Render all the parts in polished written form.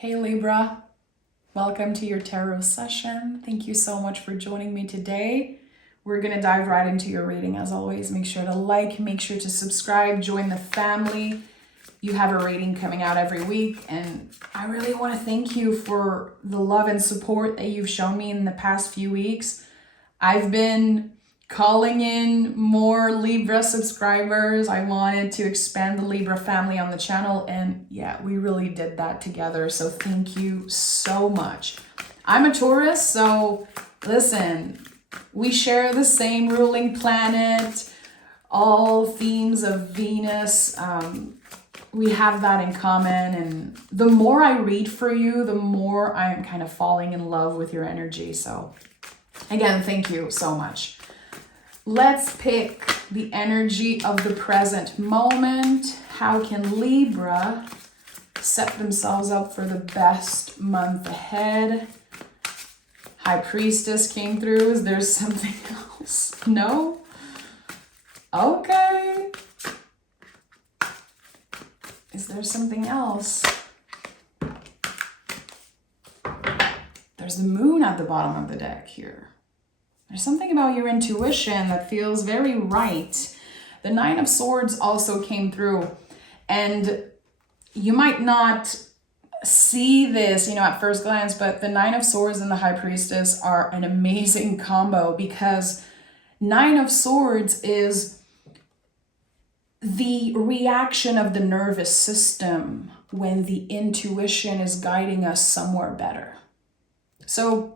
Hey Libra, welcome to your tarot session. Thank you so much for joining me today. We're going to dive right into your reading as always. Make sure to like, make sure to subscribe, join the family. You have a reading coming out every week, and I really want to thank you for the love and support that you've shown me in the past few weeks. I've been calling in more Libra subscribers. I wanted to expand the Libra family on the channel, and yeah, we really did that together. So thank you so much. I'm a Taurus, so listen, we share the same ruling planet, all themes of Venus. We have that in common, and the more I read for you, the more I'm kind of falling in love with your energy. So again, thank you so much. Let's pick the energy of the present moment. How can Libra set themselves up for the best month ahead? High Priestess came through. Is there something else? No? Okay. Is there something else? There's the moon at the bottom of the deck here. There's something about your intuition that feels very right. The Nine of Swords also came through, and you might not see this, at first glance, but the Nine of Swords and the High Priestess are an amazing combo, because Nine of Swords is the reaction of the nervous system when the intuition is guiding us somewhere better. So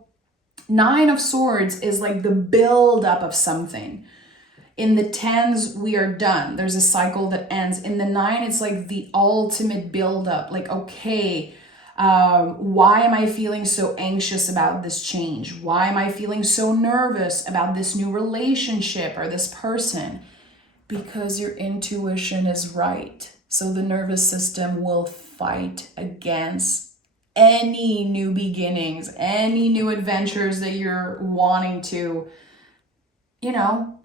Nine of Swords is like the build-up of something. In the tens, we are done. There's a cycle that ends. In the nine, it's like the ultimate build-up. Like, okay, why am I feeling so anxious about this change? Why am I feeling so nervous about this new relationship or this person? Because your intuition is right. So the nervous system will fight against any new beginnings, any new adventures that you're wanting to,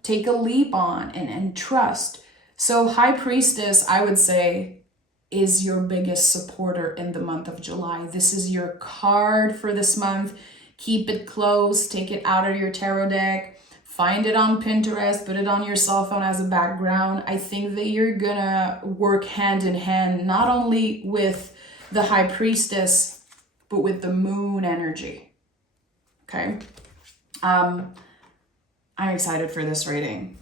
take a leap on and trust. So High Priestess, I would say, is your biggest supporter in the month of July. This is your card for this month. Keep it close, take it out of your tarot deck, find it on Pinterest, put it on your cell phone as a background. I think that you're gonna work hand in hand, not only with the High Priestess, but with the moon energy. Okay. I'm excited for this reading.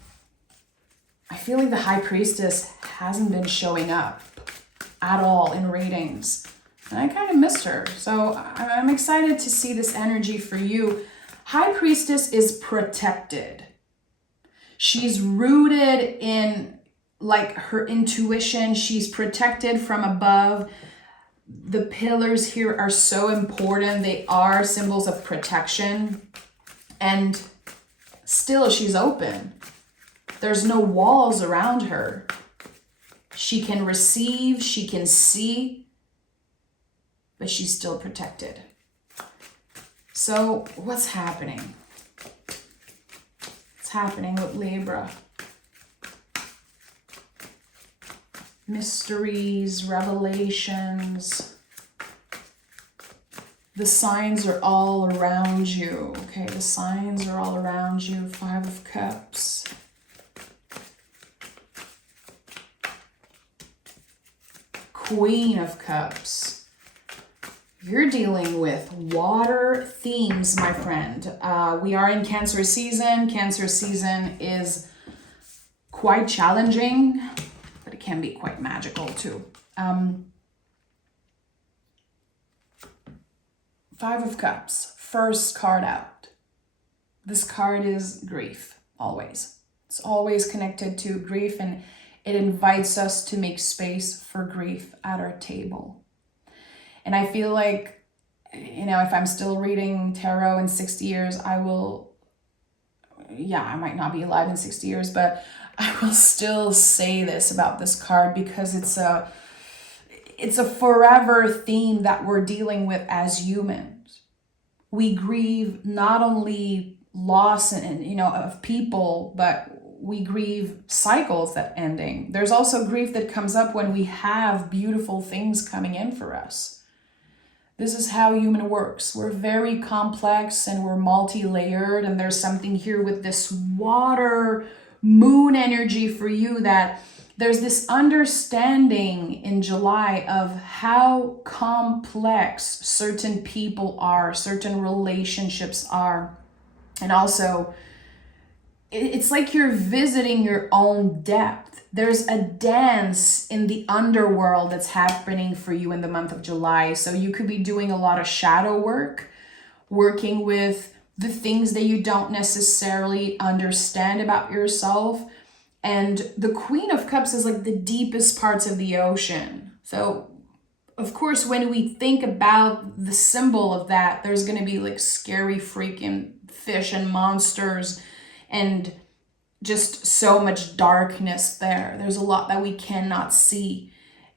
I feel like the High Priestess hasn't been showing up at all in readings, and I kind of missed her. So I'm excited to see this energy for you. High Priestess is protected. She's rooted in her intuition. She's protected from above. The pillars here are so important. They are symbols of protection. And still, she's open. There's no walls around her. She can receive, she can see, but she's still protected. So what's happening? What's happening with Libra? Mysteries, revelations. The signs are all around you. Okay, the signs are all around you. Five of Cups. Queen of Cups. You're dealing with water themes, my friend. We are in Cancer season. Cancer season is quite challenging, but it can be quite magical too. Five of Cups, first card out. This card is grief, always. It's always connected to grief, and it invites us to make space for grief at our table. And I feel like, if I'm still reading tarot in 60 years, I might not be alive in 60 years, but I will still say this about this card, because it's a forever theme that we're dealing with as humans. We grieve not only loss of people, but we grieve cycles that ending. There's also grief that comes up when we have beautiful things coming in for us. This is how human works. We're very complex and we're multi-layered, and there's something here with this water moon energy for you, that there's this understanding in July of how complex certain people are, certain relationships are. And also, it's like you're visiting your own depth. There's a dance in the underworld that's happening for you in the month of July. So you could be doing a lot of shadow work, working with the things that you don't necessarily understand about yourself. And the Queen of Cups is like the deepest parts of the ocean. So, of course, when we think about the symbol of that, there's going to be like scary freaking fish and monsters and just so much darkness there. There's a lot that we cannot see.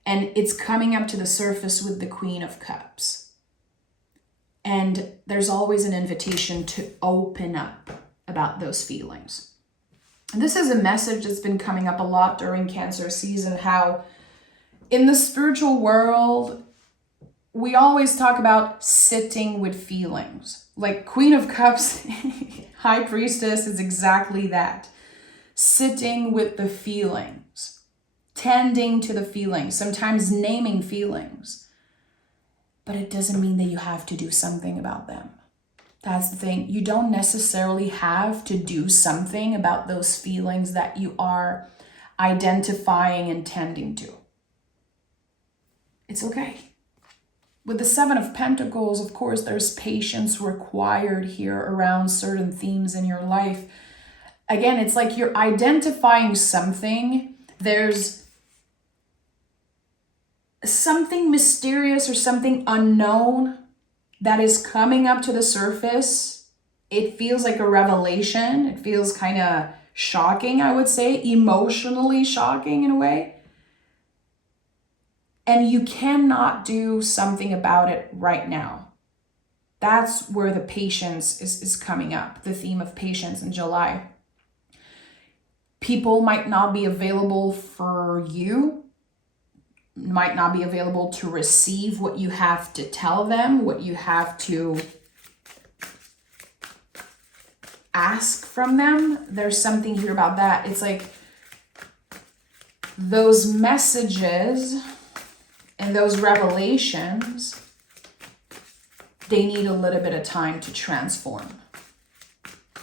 And it's coming up to the surface with the Queen of Cups. And there's always an invitation to open up about those feelings. And this is a message that's been coming up a lot during Cancer season, how in the spiritual world, we always talk about sitting with feelings. Like Queen of Cups, High Priestess is exactly that. Sitting with the feelings, tending to the feelings, sometimes naming feelings. But it doesn't mean that you have to do something about them. That's the thing. You don't necessarily have to do something about those feelings that you are identifying and tending to. It's okay. With the Seven of Pentacles, of course, there's patience required here around certain themes in your life. Again, it's like you're identifying something. There's something mysterious or something unknown that is coming up to the surface. It feels like a revelation. It feels kind of shocking, I would say, emotionally shocking in a way. And you cannot do something about it right now. That's where the patience is coming up, the theme of patience in July. People might not be available for you, might not be available to receive what you have to tell them, what you have to ask from them. There's something here about that. It's like those messages and those revelations, they need a little bit of time to transform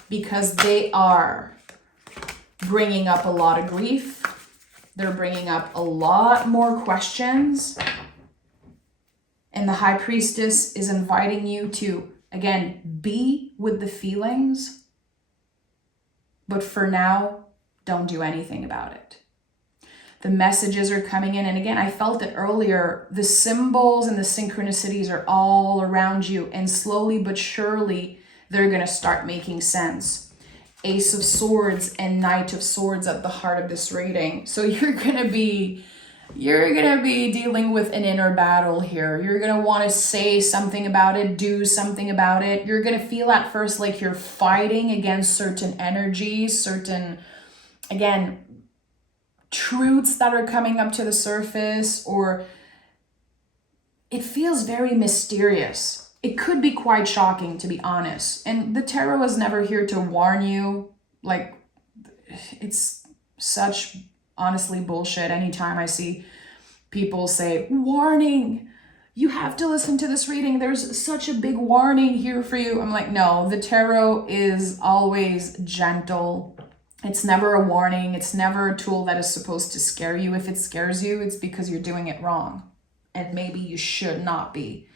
because they are bringing up a lot of grief. They're bringing up a lot more questions. And the High Priestess is inviting you to, again, be with the feelings. But for now, don't do anything about it. The messages are coming in. And again, I felt it earlier. The symbols and the synchronicities are all around you. And slowly but surely, they're going to start making sense. Ace of Swords and Knight of Swords at the heart of this reading. So you're gonna be dealing with an inner battle here. You're gonna want to say something about it, do something about it. You're gonna feel at first like you're fighting against certain energies, certain, again, truths that are coming up to the surface, or it feels very mysterious. It could be quite shocking, to be honest. And the tarot is never here to warn you. Like, it's such, honestly, bullshit. Anytime I see people say, warning, you have to listen to this reading. There's such a big warning here for you. I'm like, no, the tarot is always gentle. It's never a warning. It's never a tool that is supposed to scare you. If it scares you, it's because you're doing it wrong. And maybe you should not be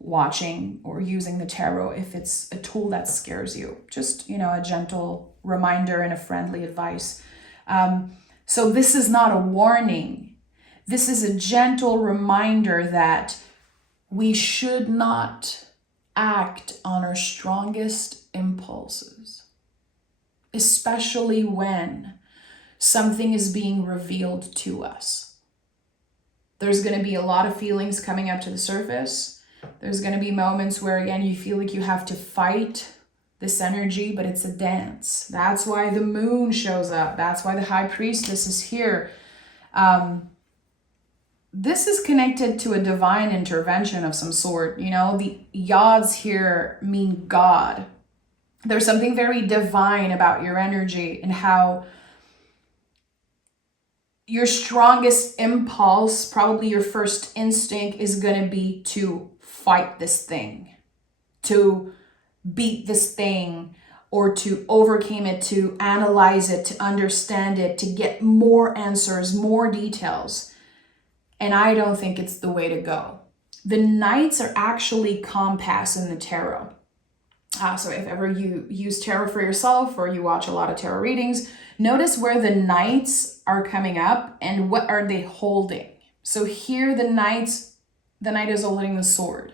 watching or using the tarot if it's a tool that scares you. Just, a gentle reminder and a friendly advice. So this is not a warning. This is a gentle reminder that we should not act on our strongest impulses, especially when something is being revealed to us. There's going to be a lot of feelings coming up to the surface. There's going to be moments where, again, you feel like you have to fight this energy, but it's a dance. That's why the moon shows up. That's why the High Priestess is here. this is connected to a divine intervention of some sort. You know, the yads here mean God. There's something very divine about your energy and how your strongest impulse, probably your first instinct, is going to be to fight this thing, to beat this thing, or to overcome it, to analyze it, to understand it, to get more answers, more details. And I don't think it's the way to go. The knights are actually compass in the tarot. So if ever you use tarot for yourself or you watch a lot of tarot readings, notice where the knights are coming up and what are they holding. So here the knight is holding the sword.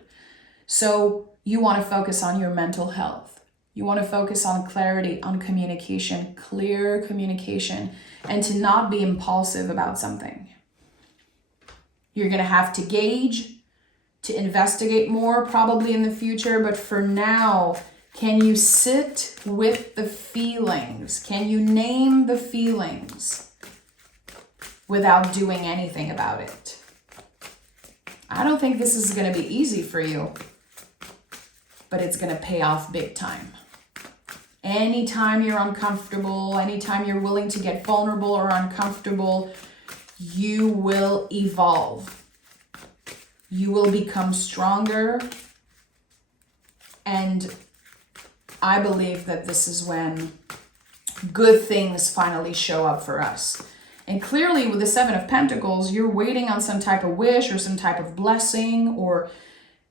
So you want to focus on your mental health. You want to focus on clarity, on communication, clear communication, and to not be impulsive about something. You're going to have to gauge, to investigate more probably in the future, but for now, can you sit with the feelings? Can you name the feelings without doing anything about it? I don't think this is going to be easy for you, but it's going to pay off big time. Anytime you're uncomfortable, anytime you're willing to get vulnerable or uncomfortable, you will evolve. You will become stronger. And I believe that this is when good things finally show up for us. And clearly with the Seven of Pentacles, you're waiting on some type of wish or some type of blessing, or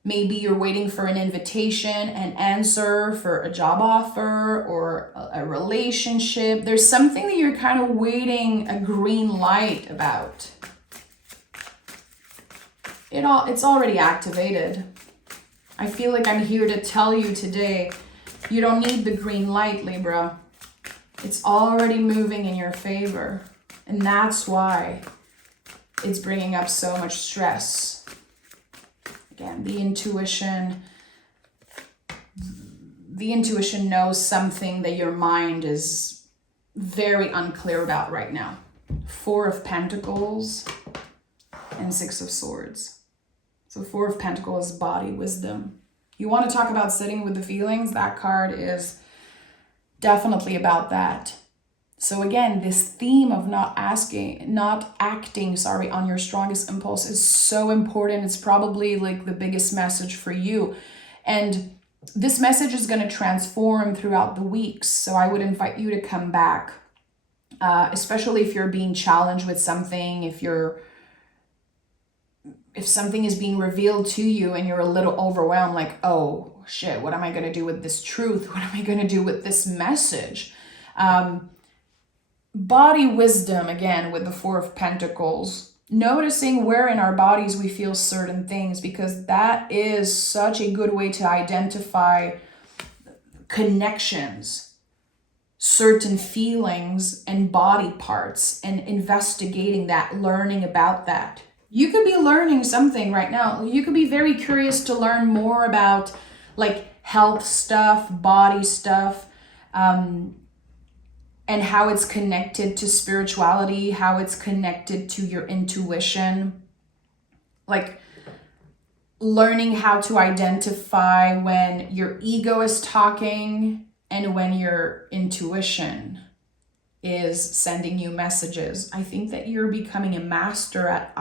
maybe you're waiting for an invitation, an answer for a job offer or a relationship. There's something that you're kind of waiting a green light about. It's already activated. I feel like I'm here to tell you today, you don't need the green light, Libra. It's already moving in your favor. And that's why it's bringing up so much stress. Again, the intuition knows something that your mind is very unclear about right now. Four of Pentacles and Six of Swords. So Four of Pentacles is body, wisdom. You want to talk about sitting with the feelings? That card is definitely about that. So again, this theme of not acting on your strongest impulse is so important. It's probably like the biggest message for you. And this message is going to transform throughout the weeks. So I would invite you to come back, especially if you're being challenged with something, if something is being revealed to you and you're a little overwhelmed, like, oh shit, what am I going to do with this truth? What am I going to do with this message? Body wisdom, again, with the Four of Pentacles, noticing where in our bodies we feel certain things, because that is such a good way to identify connections, certain feelings and body parts, and investigating that, learning about that. You could be learning something right now. You could be very curious to learn more about like health stuff, body stuff, and how it's connected to spirituality, how it's connected to your intuition. Like learning how to identify when your ego is talking and when your intuition is sending you messages. I think that you're becoming a master at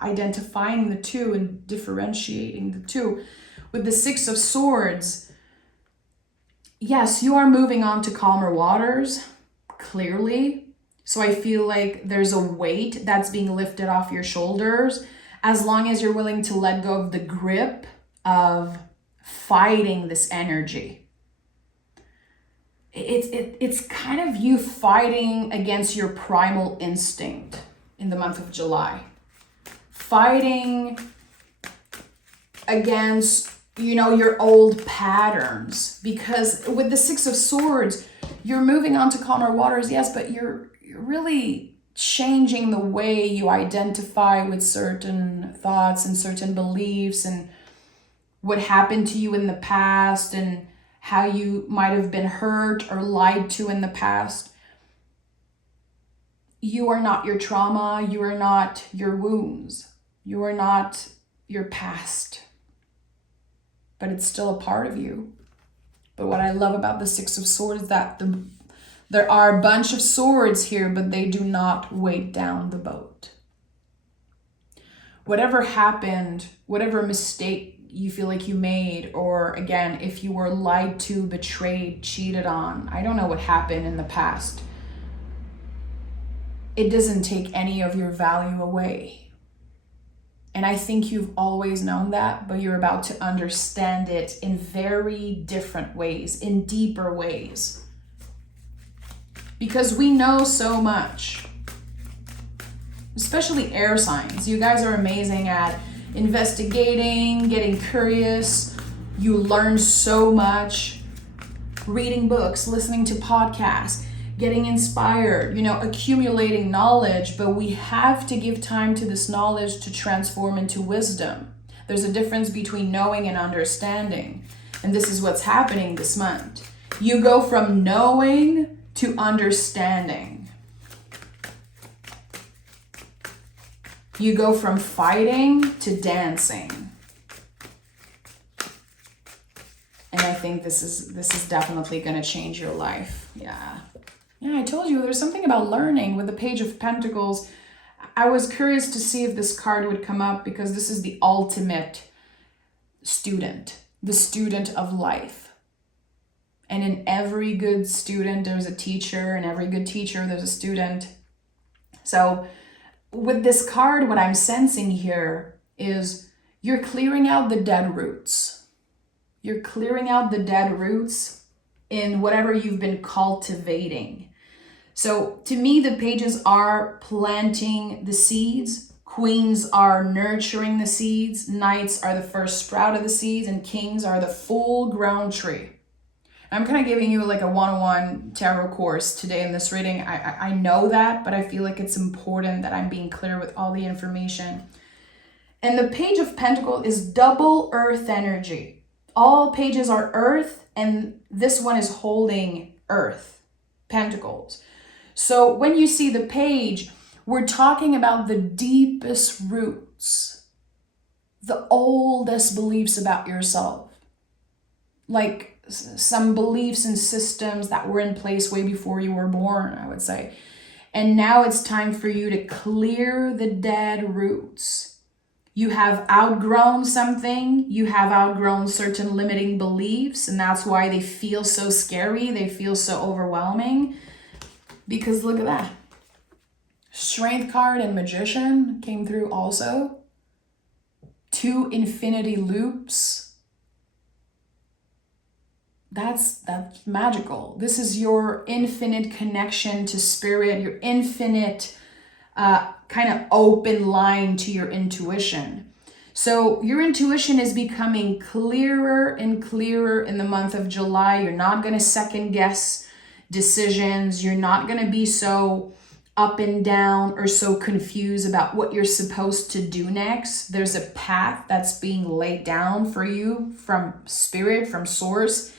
identifying the two and differentiating the two. With the Six of Swords, yes, you are moving on to calmer waters, clearly. So I feel like there's a weight that's being lifted off your shoulders, as long as you're willing to let go of the grip of fighting this energy. It's kind of you fighting against your primal instinct in the month of July. Fighting against, your old patterns. Because with the Six of Swords, you're moving on to calmer waters, yes, but you're really changing the way you identify with certain thoughts and certain beliefs and what happened to you in the past and how you might have been hurt or lied to in the past. You are not your trauma. You are not your wounds. You are not your past, but it's still a part of you. But what I love about the Six of Swords is that there are a bunch of swords here, but they do not weigh down the boat. Whatever happened, whatever mistake you feel like you made, or again, if you were lied to, betrayed, cheated on, I don't know what happened in the past. It doesn't take any of your value away. And I think you've always known that, but you're about to understand it in very different ways, in deeper ways. Because we know so much, especially air signs. You guys are amazing at investigating, getting curious. You learn so much, reading books, listening to podcasts, getting inspired, accumulating knowledge, but we have to give time to this knowledge to transform into wisdom. There's a difference between knowing and understanding. And this is what's happening this month. You go from knowing to understanding. You go from fighting to dancing. And I think this is definitely going to change your life. Yeah, I told you there's something about learning with the Page of Pentacles. I was curious to see if this card would come up because this is the ultimate student, the student of life. And in every good student, there's a teacher, and every good teacher, there's a student. So with this card, what I'm sensing here is you're clearing out the dead roots. You're clearing out the dead roots in whatever you've been cultivating. So to me, the pages are planting the seeds. Queens are nurturing the seeds. Knights are the first sprout of the seeds. And kings are the full-grown tree. I'm kind of giving you like a 101 tarot course today in this reading. I know that, but I feel like it's important that I'm being clear with all the information. And the Page of Pentacles is double earth energy. All pages are earth, and this one is holding earth, pentacles. So when you see the page, we're talking about the deepest roots, the oldest beliefs about yourself. Like some beliefs and systems that were in place way before you were born, I would say. And now it's time for you to clear the dead roots. You have outgrown something. You have outgrown certain limiting beliefs, and that's why they feel so scary. They feel so overwhelming. Because look at that. Strength card and Magician came through also. 2 infinity loops. That's magical. This is your infinite connection to spirit, your infinite kind of open line to your intuition. So your intuition is becoming clearer and clearer in the month of July. You're not going to second guess decisions. You're not going to be so up and down or so confused about what you're supposed to do next. There's a path that's being laid down for you from spirit, from source.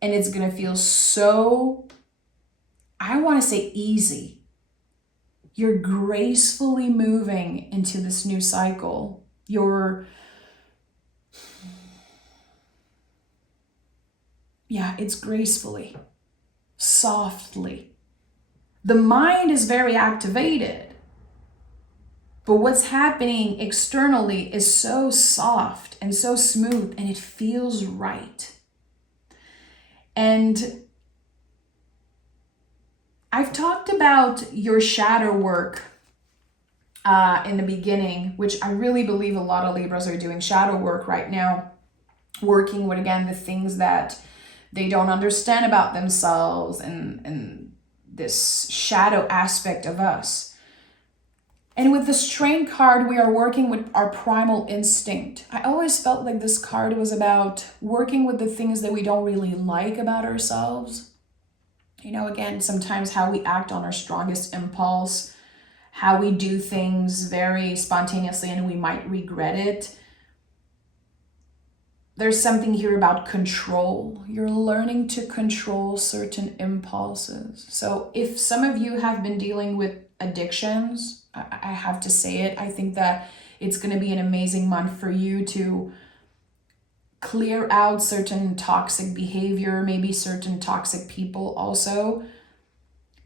And it's going to feel so, I want to say easy. You're gracefully moving into this new cycle. It's gracefully, softly. The mind is very activated. But what's happening externally is so soft and so smooth, and it feels right. And I've talked about your shadow work in the beginning, which I really believe a lot of Libras are doing shadow work right now, working with, again, the things that they don't understand about themselves and this shadow aspect of us. And with the Strength card, we are working with our primal instinct. I always felt like this card was about working with the things that we don't really like about ourselves. Again, sometimes how we act on our strongest impulse, how we do things very spontaneously and we might regret it. There's something here about control. You're learning to control certain impulses. So if some of you have been dealing with addictions, I have to say it, I think that It's going to be an amazing month for you to clear out certain toxic behavior, maybe certain toxic people also.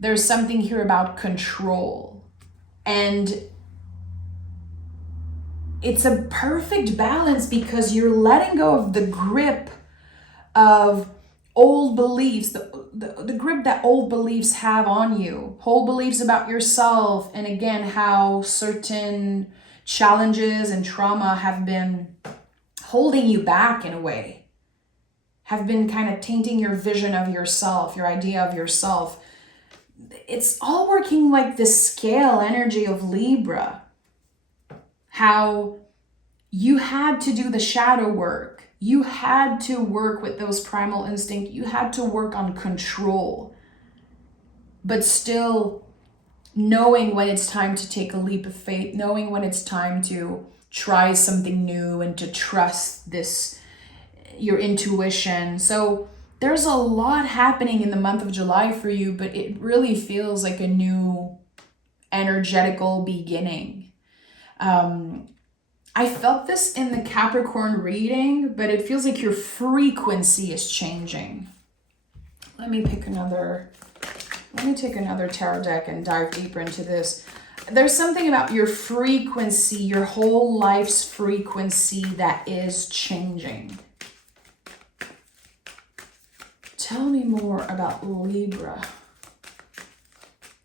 There's something here about control. And it's a perfect balance because you're letting go of the grip of old beliefs, the grip that old beliefs have on you, old beliefs about yourself, and again, how certain challenges and trauma have been holding you back in a way, have been kind of tainting your vision of yourself, your idea of yourself. It's all working like the scale energy of Libra. How you had to do the shadow work. You had to work with those primal instincts. You had to work on control. But still knowing when it's time to take a leap of faith, knowing when it's time to try something new and to trust this, your intuition. So there's a lot happening in the month of July for you, but it really feels like a new energetical beginning. I felt this in the Capricorn reading, but it feels like your frequency is changing. Let me take another tarot deck and dive deeper into this. There's something about your frequency, your whole life's frequency that is changing. Tell me more about Libra.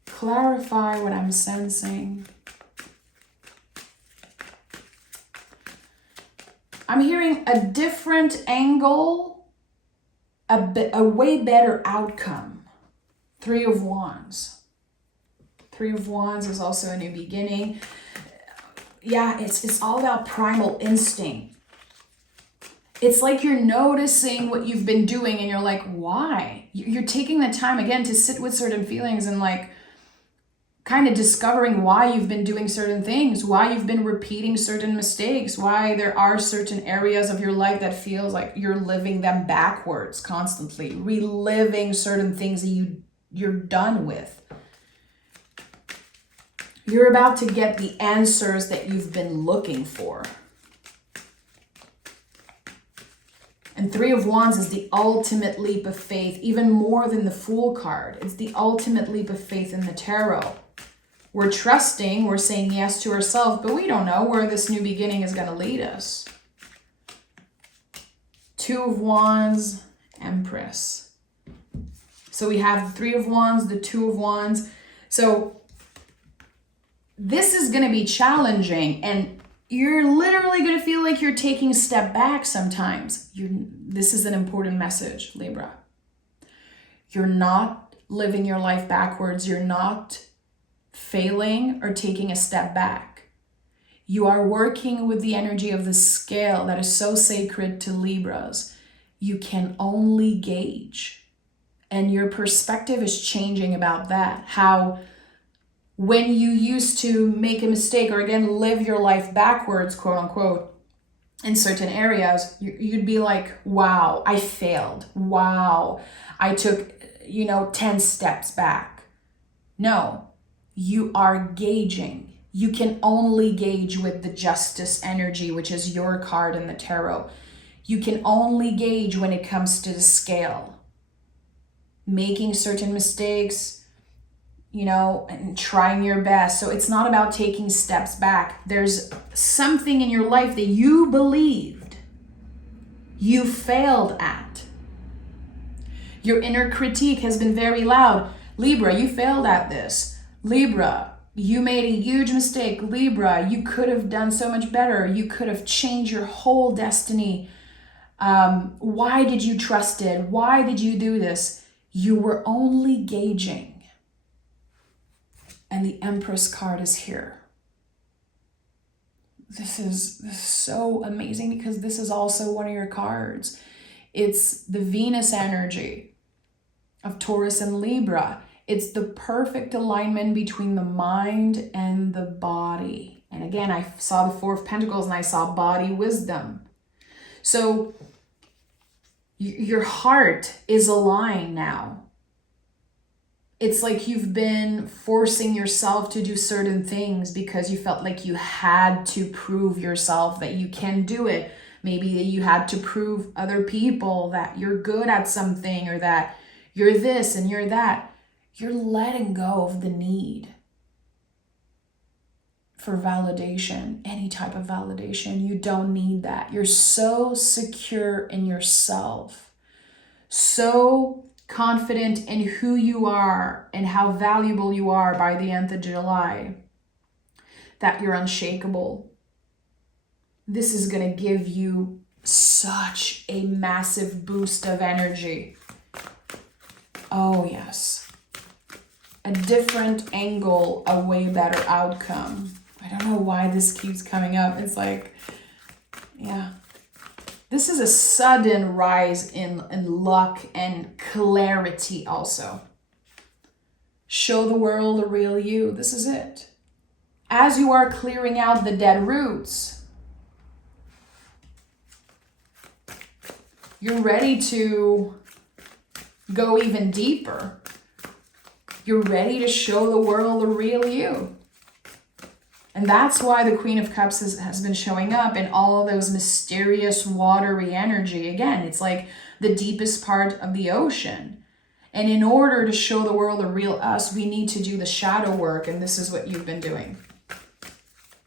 Clarify what I'm sensing. I'm hearing a different angle, a way better outcome. 3 of Wands. 3 of Wands is also a new beginning. Yeah, it's all about primal instinct. It's like you're noticing what you've been doing and you're like, why? You're taking the time again to sit with certain feelings and like kind of discovering why you've been doing certain things, why you've been repeating certain mistakes, why there are certain areas of your life that feels like you're living them backwards constantly, reliving certain things that you're done with. You're about to get the answers that you've been looking for. And 3 of Wands is the ultimate leap of faith, even more than the Fool card. It's the ultimate leap of faith in the tarot. We're trusting, we're saying yes to ourselves, but we don't know where this new beginning is going to lead us. 2 of Wands, Empress. So we have the 3 of Wands, the 2 of Wands. So this is going to be challenging, and you're literally going to feel like you're taking a step back sometimes. This is an important message, Libra. You're not living your life backwards. You're not failing or taking a step back. You are working with the energy of the scale that is so sacred to Libras. You can only gauge. And your perspective is changing about that. How when you used to make a mistake or again live your life backwards, quote unquote, in certain areas, you'd be like, wow, I failed. Wow, I took 10 steps back. No, you are gauging. You can only gauge with the Justice energy, which is your card in the tarot. You can only gauge when it comes to the scale. Making certain mistakes, and trying your best. So it's not about taking steps back. There's something in your life that you believed you failed at. Your inner critique has been very loud. Libra, you failed at this. Libra, you made a huge mistake. Libra, you could have done so much better. You could have changed your whole destiny. Why did you trust it? Why did you do this? You were only gauging. And the Empress card is here. This is so amazing because this is also one of your cards. It's the Venus energy of Taurus and Libra. It's the perfect alignment between the mind and the body. And again, I saw the 4 of Pentacles and I saw body wisdom. So your heart is aligned now. It's like you've been forcing yourself to do certain things because you felt like you had to prove yourself that you can do it. Maybe that you had to prove other people that you're good at something, or that you're this and you're that. You're letting go of the need for validation, any type of validation. You don't need that. You're so secure in yourself, so confident in who you are and how valuable you are by the end of July, that you're unshakable. This is going to give you such a massive boost of energy. Oh, yes. A different angle, a way better outcome. I don't know why this keeps coming up. It's like, yeah. This is a sudden rise in luck and clarity also. Show the world the real you. This is it. As you are clearing out the dead roots, you're ready to go even deeper. You're ready to show the world the real you. And that's why the Queen of Cups has been showing up in all of those mysterious watery energy. Again, it's like the deepest part of the ocean. And in order to show the world the real us, we need to do the shadow work. And this is what you've been doing.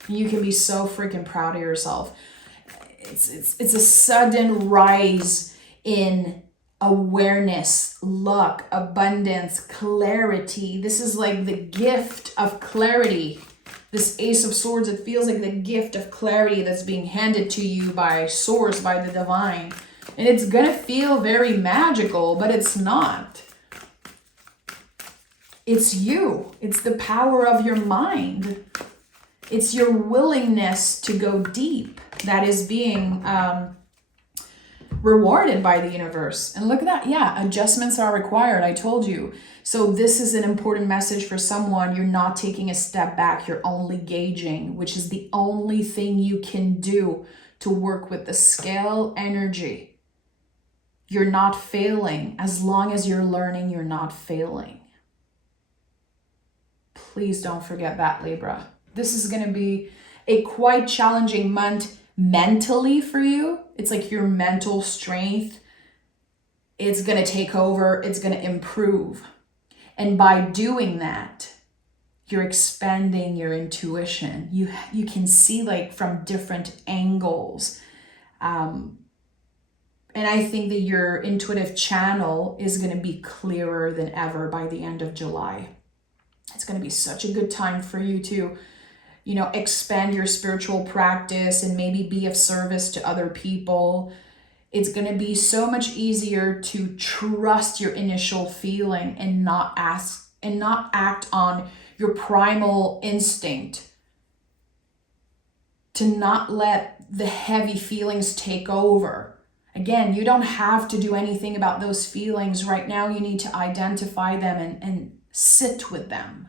You can be so freaking proud of yourself. It's a sudden rise in awareness, luck, abundance, clarity. This is like the gift of clarity. This Ace of Swords, it feels like the gift of clarity that's being handed to you by Source, by the divine. And it's going to feel very magical, but it's not. It's you. It's the power of your mind. It's your willingness to go deep that is being rewarded by the universe. And look at that. Yeah, adjustments are required. I told you. So this is an important message for someone. You're not taking a step back. You're only gauging, which is the only thing you can do to work with the scale energy. You're not failing. As long as you're learning, you're not failing. Please don't forget that, Libra. This is going to be a quite challenging month mentally for you. It's like your mental strength, it's going to take over, it's going to improve. And by doing that, you're expanding your intuition. You can see like from different angles. And I think that your intuitive channel is going to be clearer than ever by the end of July. It's going to be such a good time for you to, expand your spiritual practice and maybe be of service to other people. It's going to be so much easier to trust your initial feeling and not act on your primal instinct. To not let the heavy feelings take over. Again, you don't have to do anything about those feelings right now. You need to identify them and sit with them.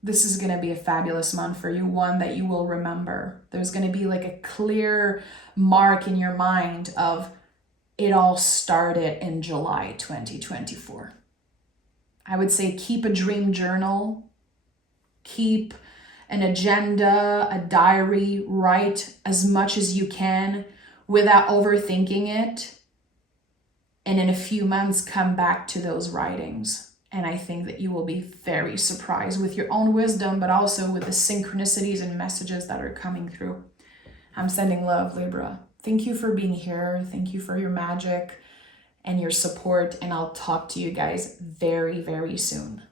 This is going to be a fabulous month for you, one that you will remember. There's going to be like a clear mark in your mind of it all started in July 2024. I would say keep a dream journal, keep an agenda, a diary, write as much as you can without overthinking it. And in a few months, come back to those writings. And I think that you will be very surprised with your own wisdom, but also with the synchronicities and messages that are coming through. I'm sending love, Libra. Thank you for being here. Thank you for your magic and your support. And I'll talk to you guys very, very soon.